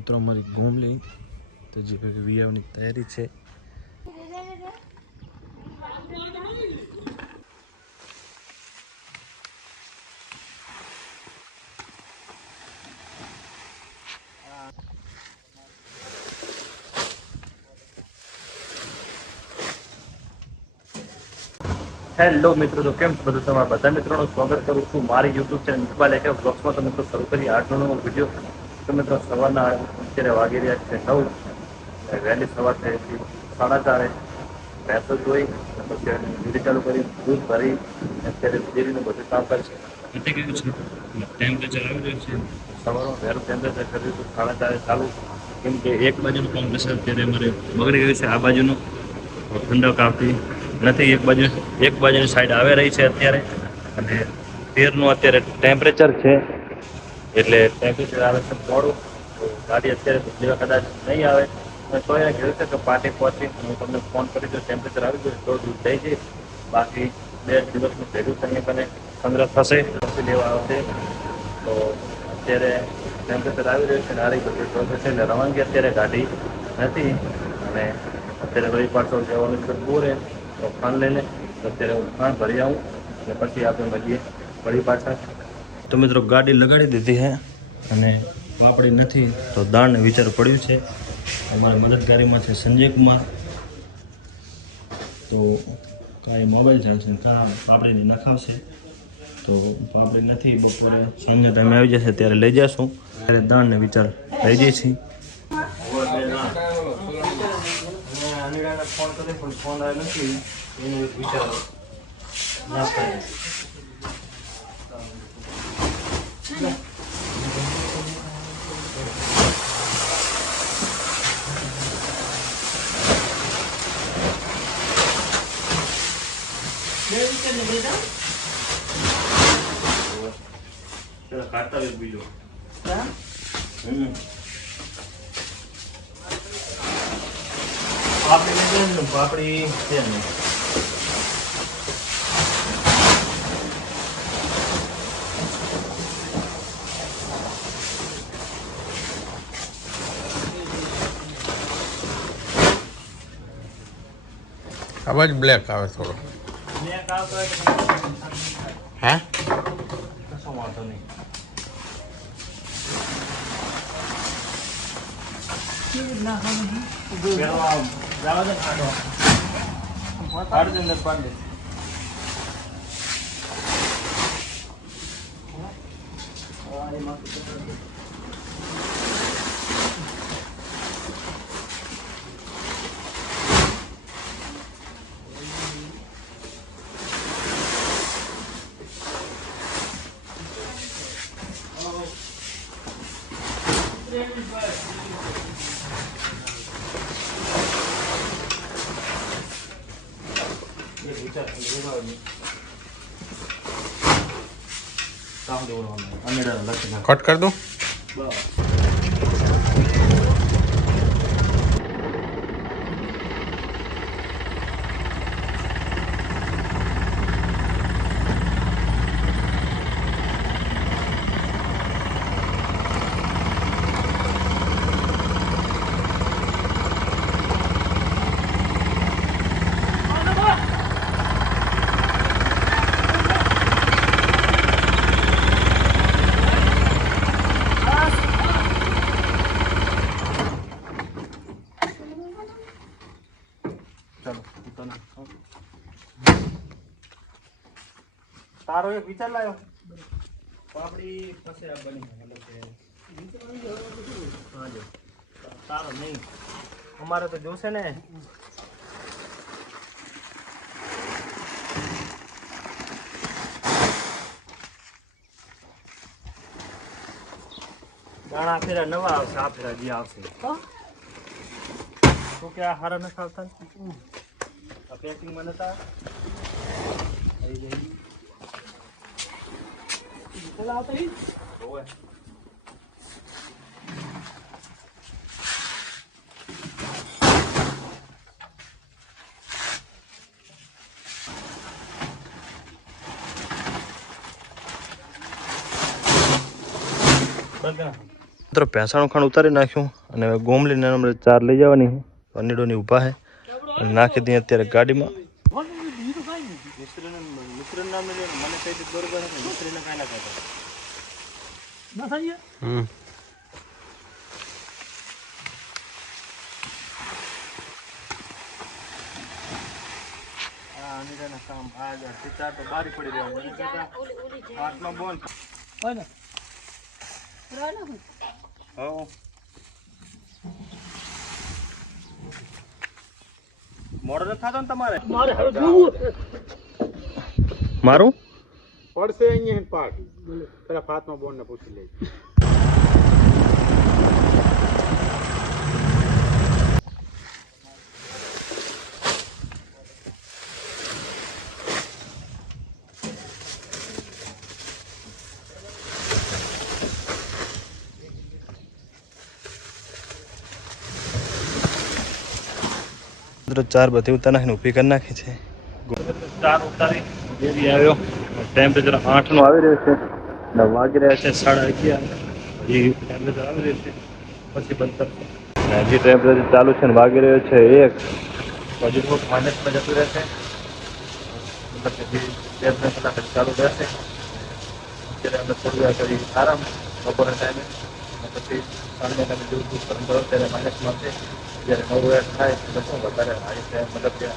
મિત્રો અમારી ગોમલી તો જે વિયાવની તૈયારી છે. હેલો મિત્રો, તો કેમ છો બધું? તમારા બધા મિત્રોનું સ્વાગત કરું છું મારી યુટ્યુબ ચેનલ ઇકબાલ એકે બ્લોગ્સમાં. તો મિત્રો શરૂ કરી આજનો વિડીયો. તો મિત્રો સવારના અત્યારે વાગી રહ્યા છે 9. વહેલી સવાર થઈ 4:30. ભેંસો જોઈ પછી વિડીયો ચાલુ કરી દૂધ ભરી અત્યારે ડેરીનું બધું કામ કરશે. એટલે કેવું છે ટેમ્પરેચર આવી રહ્યું છે સવારમાં વહેલું ટેમ્પરેચર કર્યું તો 4:30 ચાલુ. કેમ કે એક બાજુનું કોમ્પ્રેસર અત્યારે અમારે બગડી ગયું છે. આ બાજુનું ઠંડક આવતી નથી. એક બાજુની સાઈડ આવી રહી છે અત્યારે. અને 13નું અત્યારે ટેમ્પરેચર છે. એટલે ટેમ્પરેચર આવે છે મોડું. તો ગાડી અત્યારે જેવા કદાચ નહીં આવે તો એને કીધું છે કે પાર્ટી પહોંચી હું તમને ફોન કરી દઉં. ટેમ્પરેચર આવી ગયું તો દૂધ થઈ જઈશ. બાકી 2 દિવસનું ભેગું થઈને મને સંગ્રહ થશે પછી લેવા આવશે. તો અત્યારે ટેમ્પરેચર આવી રહ્યું છે ને આ બધું પ્રોસેસ છે. એટલે રવાનગી અત્યારે ગાડી નથી. અને અત્યારે વળી પાછો જવાનું છે પૂરે તો ખાંડ લઈને અત્યારે હું ખાંડ ભરી આવું અને પછી આપણે મળીએ વળી પાછા. તો મિત્રો ગાડી લગાડી દીધી છે અને પાપડી નથી તો દાળને વિચાર પડ્યું છે. અમારા મદદગારીમાં છે સંજય કુમાર. તો કાંઈ મોબાઈલ ચાલશે કાં પાપડીને નખાવશે. તો પાપડી નથી બપોરે સાંજના ટાઈમે આવી જશે ત્યારે લઈ જશું. ત્યારે દાળને વિચાર લઈ જઈએ છીએ. ફોન કરે પણ ફોન આવ્યો નથી એનો એક વિચાર ના થાય. કાઢતા એક બીજો પાપડી છે ને અવાજ બ્લેક આવે થોડો. હે કશો વાંધો નહીં. કટ કર દઉં. તારો એક વિચાર લાવ્યો પાપડી પછી બની તારો નહીં અમારે તો જોશે ને. દાણા ફેરા નવા આવશે આ ફેરા જે આવશે તો કે આ હારા નથી આવતા આ પેકિંગમાં નતા આવી જઈ. બંધ મિત્રો ભેંસાનું ખાણ ઉતારી નાખ્યું અને હવે ગોમલીને આપણે 4 લઈ જવાની છે. અનીડોની ઊભા છે અને નાખી દઈએ અત્યારે ગાડીમાં. મિત્રનું નામ મને કઈ રીતે બરોબર છે ને મિત્રને કાંઈ ના કહેતા. અનિડાના કામ આ 4 તો બારી પડી રહ્યા હાથમાં બોન હોય ને હા મોડો નથી થતો ને તમારે મારું પડશે અહીંયા પાક પેલા ફાતમાં બોન ને પૂછી લે. મિત્રો 4 બધી ઉતાર નાખીને ઊભી કરી નાખી છે. 4 ઉતારી ડેરી આવ્યો. ટેમ્પરેચર 8 નું આવી રહ્યું છે અને વાગી રહ્યા છે 11:30. હજી ટેમ્પરેચર આવી રહ્યું છે પછી બંધ કરશે. હજી ટેમ્પરેચર ચાલુ છે ને વાગી રહ્યો છે 1. હજી થોડુંક માઇનસમાં જતું રહેશે. પછી 2-3 કલાક ચાલુ રહેશે. અત્યારે આપણે થોડી વાર કરી આરામ બપોરના ટાઈમે પછી સાંજના ટાઈમે જેવું ગરમ કરો ત્યારે માઇનસમાં છે. જ્યારે 9 થાય તો શું વધારે હાઈ થાય મતલબ કે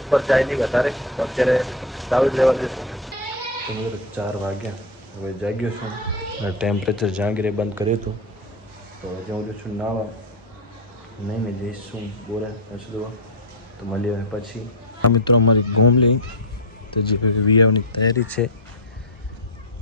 ઉપર જાય નહીં વધારે તો અત્યારે દાવી લેવા જઈશું. 4 વાગ્યા હવે જાગ્યો છું અને ટેમ્પરેચર જાંગીરે બંધ કર્યું હતું તો હજી હું છું નાવા નહીં ને જઈશું બોરે હસદવા તો મળીએ પછી. હા મિત્રો અમારી ગોમલી તો જે વિયાવની તૈયારી છે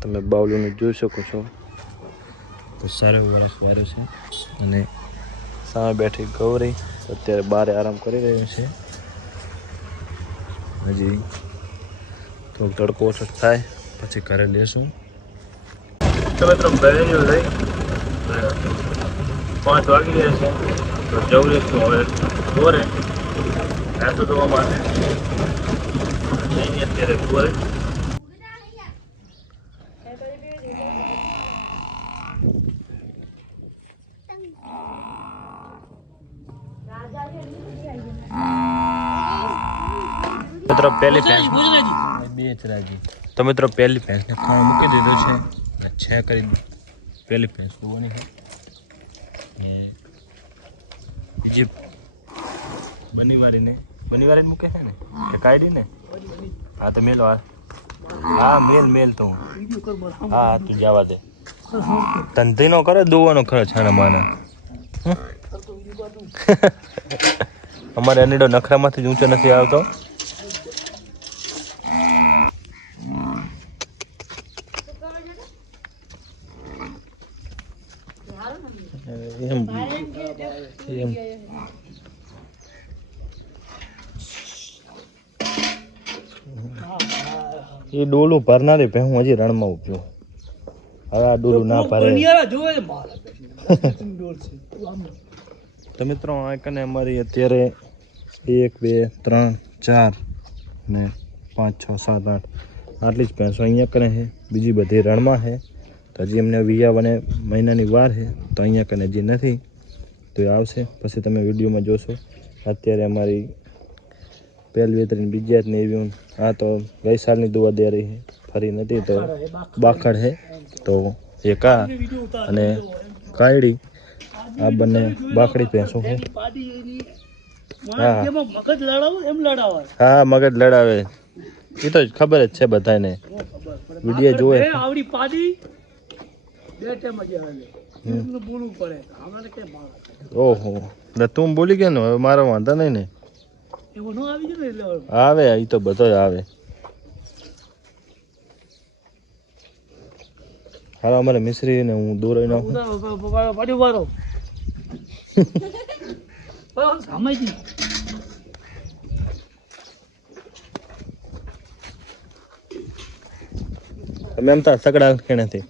તમે બાવલીને જોઈ શકો છો તો સારો વરસ વાર્યો છે અને સામે બેઠી ગૌરી અત્યારે બારે આરામ કરી રહ્યો છે. હજી થોડોક તડકો ઓછો થાય પછી ઘરે લેશું. તો મિત્રો બેરેજો લઈ 5 વાગી રહ્યા છે તો જવું રહીશું હવે બોરે ભેંસો ધોવા માટે અત્યારે બોરે. મિત્રો પહેલી ભેંસ તો મિત્રો પહેલી ભેંસને ખાવા મૂકી દીધું છે કરી પહેલી ભેંસ દોવાની છે. બીજી બનીવારીને મૂકે છે ને કે કાઢીને હા તો મેલો હા મેલ તો હા તું જવા દે ધંધી નો કરે દોવાનો ખર્ચ છે માના અમારે અનીડો નખરામાંથી જ ઊંચો નથી આવતો. એમ એ ડોલું ભરનારી ભે હું હજી રણમાં ઉભ્યો. હવે આ ડોલું ના ભરે તો મિત્રો આ કને અમારી અત્યારે 1 2 3 4 ને 5 6 7 8 આટલી જ ભેંસો અહીંયા કને છે. બીજી બધી રણમાં છે તો હજી એમને વિયાવાને મહિનાની વાર છે તો અહીંયા કને હજી નથી તો એ આવશે પછી તમે વિડીયોમાં જોશો. અત્યારે અમારી પહેલી વેતરીની બીજી જાતની એવી આ તો ગઈ સાલની દુવા દે રહી છે ફરી નથી તો બાખડ છે તો એક આ અને કાયડી આ બંને બાકડી ભેંસો છે. હા મગજ લડાવે એ તો ખબર જ છે બધાને વિડીયો જોવે. ઓહો તું બોલી ગયા ને હવે મારો વાંધો નહીં ને આવે એ તો બધો આવે. હાલો અમારે મિશ્રી ને હું દોરાઈ નાખું. તમે એમ તા સકડા કેનેથી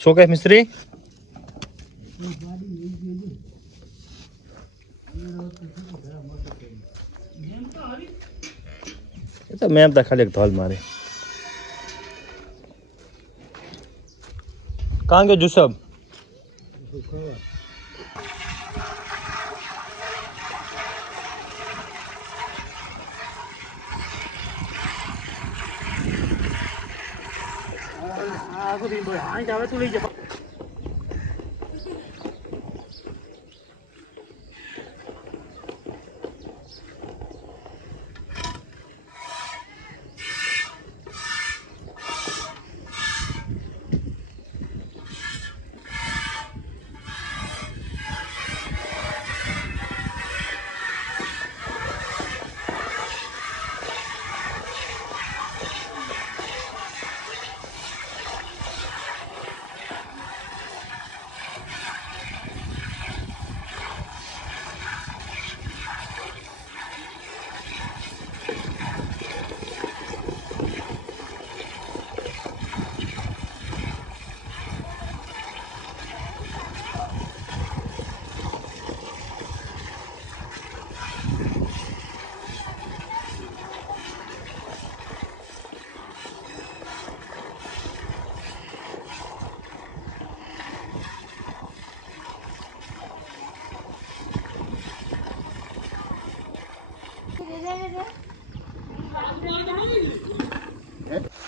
શું કહે મિસ્ત્રી? એ તો મેં ખાલી એક ધોલ મારી કાં ગયો જુસબ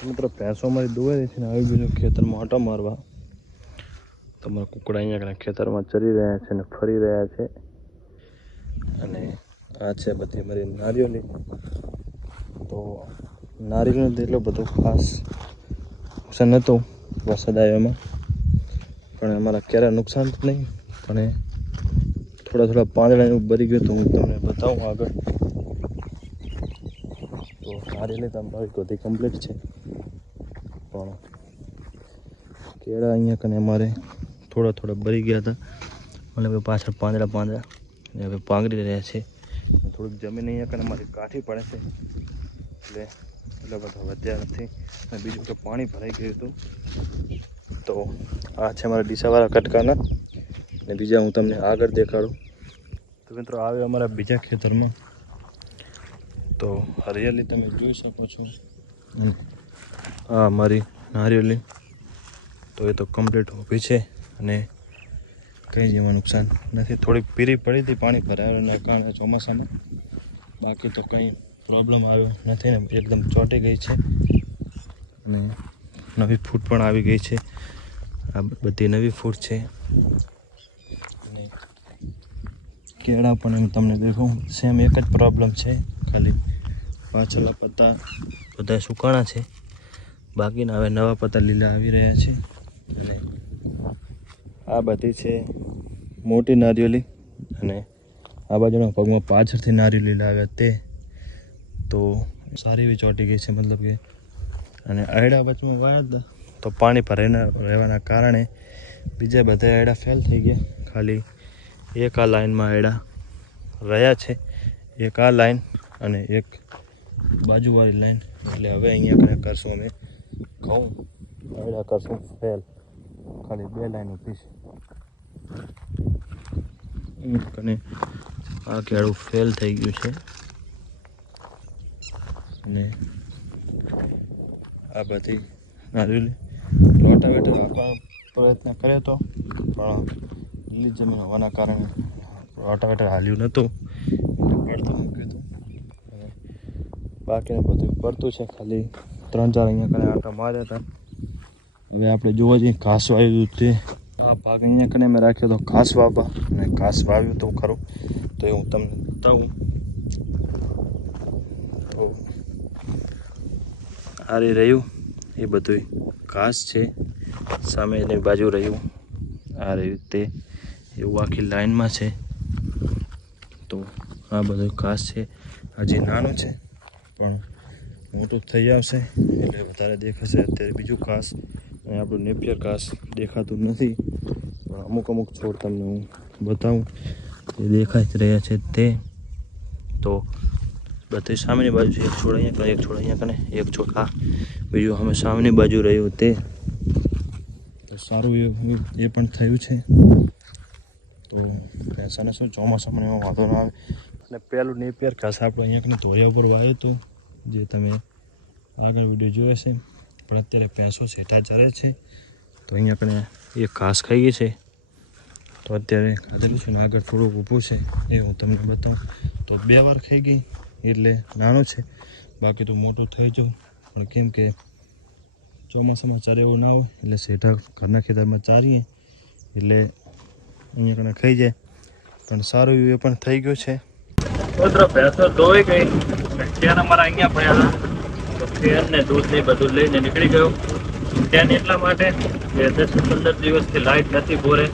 મિત્રો ભેંસો અમારી દોવાઈ છે ને આવી ગયું ખેતરમાં આંટો મારવા તમારા કુકડા અહીંયા ખેતરમાં ચરી રહ્યા છે અને ફરી રહ્યા છે અને આ છે બધી અમારી નારિયેળી તો નારિયેળીનું એટલો બધો ખાસ નુકસાન નહોતું વરસાદ આવ્યો એમાં પણ અમારા ક્યારે નુકસાન તો નહીં પણ થોડા પાંદડા એવું ભરી ગયું તો હું તમને બતાવું આગળ તો નારિયેળી તમારી બધી કમ્પ્લીટ છે પણ કેળા અહીંયા કને અમારે થોડા ભરી ગયા હતા મતલબ કે પાછળ પાંદડા ને હવે પાંગરી રહ્યા છે થોડીક જમીન અહીંયા કને અમારી કાઠી પડે છે એટલે એટલા બધા વધ્યા નથી અને બીજું કે પાણી ભરાઈ ગયું હતું તો આ છે અમારા ડીસાવાળા કટકાના અને બીજા હું તમને આગળ દેખાડું તો મિત્રો આવે અમારા બીજા ખેતરમાં તો હરિયાળી તમે જોઈ શકો છો આ અમારી નારિયેળી તો એ તો કમ્પ્લીટ ઊભી છે અને કંઈ જેમાં નુકસાન નથી થોડીક પીરી પડી હતી પાણી ભરાવાના કારણે ચોમાસામાં બાકી તો કંઈ પ્રોબ્લેમ આવ્યો નથી ને એકદમ ચોંટી ગઈ છે અને નવી ફૂટ પણ આવી ગઈ છે આ બધી નવી ફૂટ છે અને કેળા પણ એમ તમને દેખું સેમ એક જ પ્રોબ્લેમ છે ખાલી પાછળના પત્તા બધા સુકાણા છે બાકીના હવે નવા પત્તા લીલા આવી રહ્યા છે અને આ બધી છે મોટી નારિયેળી અને આ બાજુના પગમાં પાછળથી નારિયેળી લાવ્યા તે તો સારી એવી ચોંટી ગઈ છે મતલબ કે અને આયડા વચમાં વાયા હતા તો પાણી ભરાઈને રહેવાના કારણે બીજા બધા આયડા ફેલ થઈ ગયા ખાલી એક આ લાઈનમાં આયડા રહ્યા છે એક આ લાઈન અને એક બાજુવાળી લાઈન એટલે હવે અહીંયા કને કરશું અમે ઘઉં આયડા કરશું ફેલ ખાલી 2 લાઈન ઊભી છે અને આ કેળું ફેલ થઈ ગયું છે અને આ બધી નારિયેળી રોટાવેટર આપવાનો પ્રયત્ન કર્યો હતો પણ લીલી જમીન હોવાના કારણે રોટાવેટર હાલ્યું નહોતું પડતું મૂક્યું હતું અને બાકીનું બધું પડતું છે ખાલી 3-4 અહીંયા કને આંટા માર્યા હતા હવે આપણે જોવા જઈએ ઘાસ વાવ્યું તે આ ભાગ અહીંયા કને મેં રાખ્યો હતો ઘાસ વાવવા અને ઘાસ વાવ્યું તો ખરું તો એ હું તમને બતાવું તો આ રહ્યું એ બધું ઘાસ છે સામેની બાજુ રહ્યું આ રહ્યું તે એવું આખી લાઈનમાં છે તો આ બધું ઘાસ છે હજી નાનું છે પણ મોટું થઈ આવશે એટલે વધારે દેખાશે અત્યારે બીજું ઘાસ અને આપણું નેપિયર ઘાસ દેખાતું નથી પણ અમુક છોડ તમને હું બતાવું એ દેખાઈ જ રહ્યા છે તે તો બધી સામેની બાજુ છે એક છોડ અહીંયા કને એક છોડ આ બીજું અમે સામેની બાજુ રહ્યું તે તો સારું એ પણ થયું છે તો ભેંસાને શું ચોમાસામાં એમાં વાંધો ના આવે અને પહેલું નેપિયર ઘાસ આપણે અહીંયા કને ધોરિયા ઉપર વાવ્યું હતું જે તમે આગળ વિડીયો જોયો છે. પણ અત્યારે ભેંસો શેઠા ચરે છે તો અહીંયા કને એક ઘાસ ખાઈ ગઈ છે તો અત્યારે ખાધેલું છે ને આગળ થોડુંક ઊભું છે એ હું તમને બતાવું. તો 2 વાર ખાઈ ગઈ એટલે નાનો છે, બાકી તો મોટું થઈ જાઉં. પણ કેમ કે ચોમાસામાં ચરે એવું ના હોય એટલે શેઠા ઘરના ખેતરમાં ચારીએ એટલે અહીંયા કને ખાઈ જાય. પણ સારું એવું એ પણ થઈ ગયું છે. મિત્રો ભેંસો ધોઈ ગઈ અત્યારે અમારા અહીંયા પડ્યા તો ફેર ને દૂધ ને બધું લઈને નીકળી ગયો. ત્યાં એટલા માટે કે 10-15 દિવસથી લાઇટ નથી બોરે.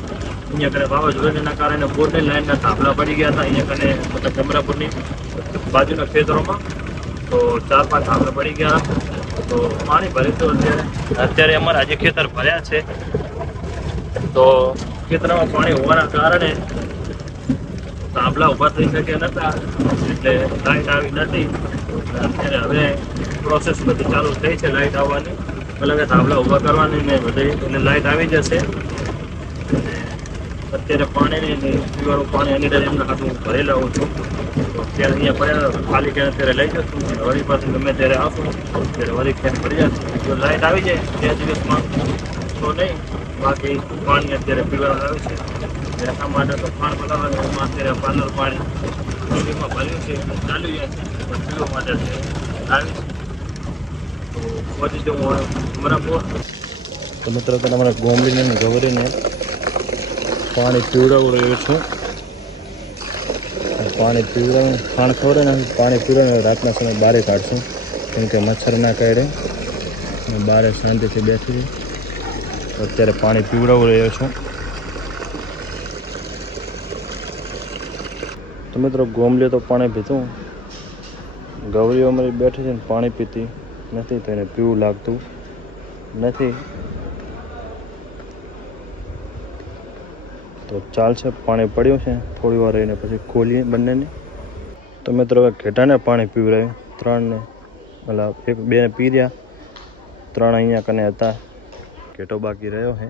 અહીંયા કને વાવાઝોડાના કારણે બોરની લાઇનના થાંભલા પડી ગયા હતા અહીંયા કને મતલબ ગમરાપુરની બાજુના ખેતરોમાં. તો 4-5 થાંભલા પડી ગયા તો પાણી ભર્યું તો અત્યારે અમારા આજે ખેતર ભર્યા છે તો ખેતરમાં પાણી હોવાના કારણે થાંભલા ઊભા થઈ શક્યા નતા એટલે લાઇટ આવી નથી. અત્યારે હવે પ્રોસેસ બધી ચાલુ થઈ છે લાઇટ આવવાની, મતલબ કે થાંભલા ઊભા કરવાની ને બધી એટલે લાઇટ આવી જશે. અત્યારે પાણી પીવાનું પાણી એની ટાઈમ એમના હાથમાં ભરી લાવું છું. તો અત્યારે અહીંયા પડ્યા ખાલી ક્યાં અત્યારે લઈ જશું અને વળી પાસે ગમે ત્યારે આવશું ત્યારે વળી ક્યાં પડી જશે. જો લાઇટ આવી જાય 2 દિવસમાં તો નહીં, બાકી પાણી અત્યારે પીવાનું આવે છે. એના માટે તો પાણી બનાવવાનું અત્યારે પાર્લર પાણી નદીમાં ભર્યું છે ચાલુ જાય છે પણ પીવા માટે આવી તો પહોંચી જવું બરાબર. તો મિત્રો તમારે ગોમડીને ગવરીને પાણી પીવડાવું રહ્યું છું. પાણી પીવડાવું ખાણ ખવડે ને પાણી પીવડાવે રાતના સમય બહાર કાઢશું કેમ કે મચ્છર ના કરડે. બહાર શાંતિથી બેસી અત્યારે પાણી પીવડાવું રહ્યો છું. તો મિત્રો ગોમલીઓ તો પાણી પીતું, ગવરીઓ અમારી બેઠી છે ને પાણી પીતી નથી તો એને પીવું લાગતું નથી. તો ચાલશે, પાણી પડ્યું છે થોડી વાર રહીને પછી ખોલીએ બંનેને. તો મિત્રો હવે ઘેટાને પાણી પીવડાવ્યું, 3ને મતલબ 1-2 પી રહ્યા, 3 અહીંયા કને હતા. ઘેટો બાકી રહ્યો છે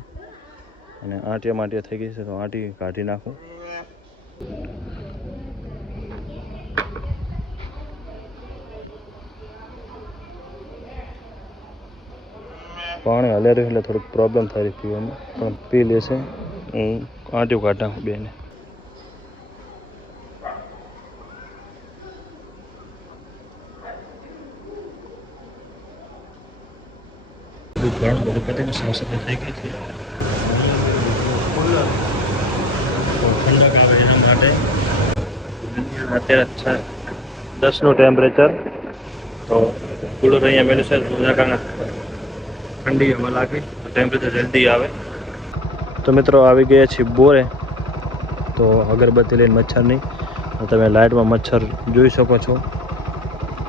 અને આંટિયા માટિયા થઈ ગઈ છે તો આંટી કાઢી નાખું. પાણી હલે રહ્યું એટલે થોડુંક પ્રોબ્લેમ થાય પીવામાં પણ પી લેશે. હું આંટીઓ કાઢા બેને. ઘણું બધું પતીને સાફ સફાઈ થઈ ગઈ છે. ઠંડક આવે એના માટે અત્યારે 10નું ટેમ્પરેચર તો કુલર અહીંયા મેળવ્યું છે જેના કારણે ઠંડી હવા લાગે ટેમ્પરેચર જલ્દી આવે. તો મિત્રો આવી ગયા છીએ બોરે તો અગરબત્તી લઈને મચ્છર નહીં. તમે લાઇટમાં મચ્છર જોઈ શકો છો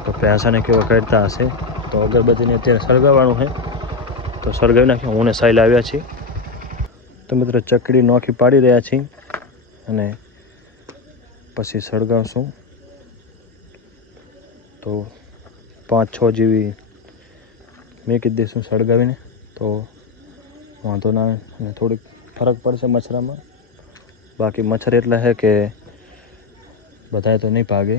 તો ભેંસાને કેવા કરતા હશે. તો અગરબત્તીને અત્યારે સળગાવવાનું છે તો સળગાવી નાખ્યું. હું ને સાઈલ આવ્યા છીએ. તો મિત્રો ચકડી નોખી પાડી રહ્યા છીએ અને પછી સળગાવશું. તો 5-6 જેવી મેકી દઈશું સળગાવીને તો વાંધો ના આવે અને થોડીક ફરક પડશે મચ્છરામાં. બાકી મચ્છર એટલા છે કે બધાએ તો નહીં ભાગે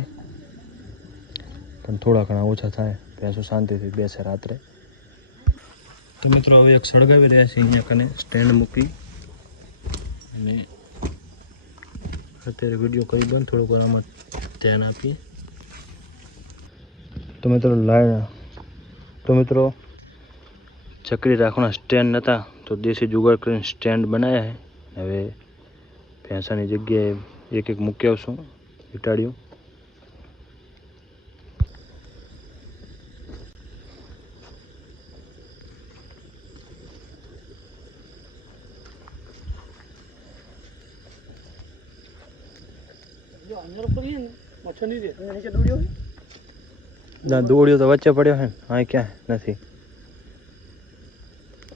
પણ થોડા ઘણા ઓછા થાય. ભેંસો શાંતિથી બેસે રાત્રે. તો મિત્રો હવે એક સળગાવી રહ્યા છે અહીંયા કને સ્ટેન્ડ મૂકી અને અત્યારે વિડીયો કરી બંધ થોડુંક આમાં ધ્યાન આપીએ. તો મિત્રો ચકડી રાખવાના સ્ટેન્ડ નહોતા તો દેશી જુગાડ કરીને સ્ટેન્ડ બનાવ્યા છે. હવે ભેંસાની જગ્યાએ એક મૂકી આવશું વીટાળ્યું. ના દોડ્યો તો વચ્ચે પડ્યો છે ને હા ક્યાં નથી.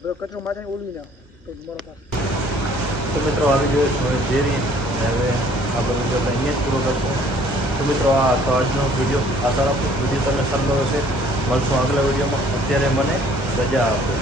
તો મિત્રો આવી ગયો છે ઝેરી હવે આ બધું જોતા અહીંયા જ પૂરો કરશું. તો મિત્રો આ તો આજનો વિડીયો આશા રાખું વિડીયો તમને સારો છે. મળશું આગલા વિડીયોમાં. અત્યારે મને રજા આપો.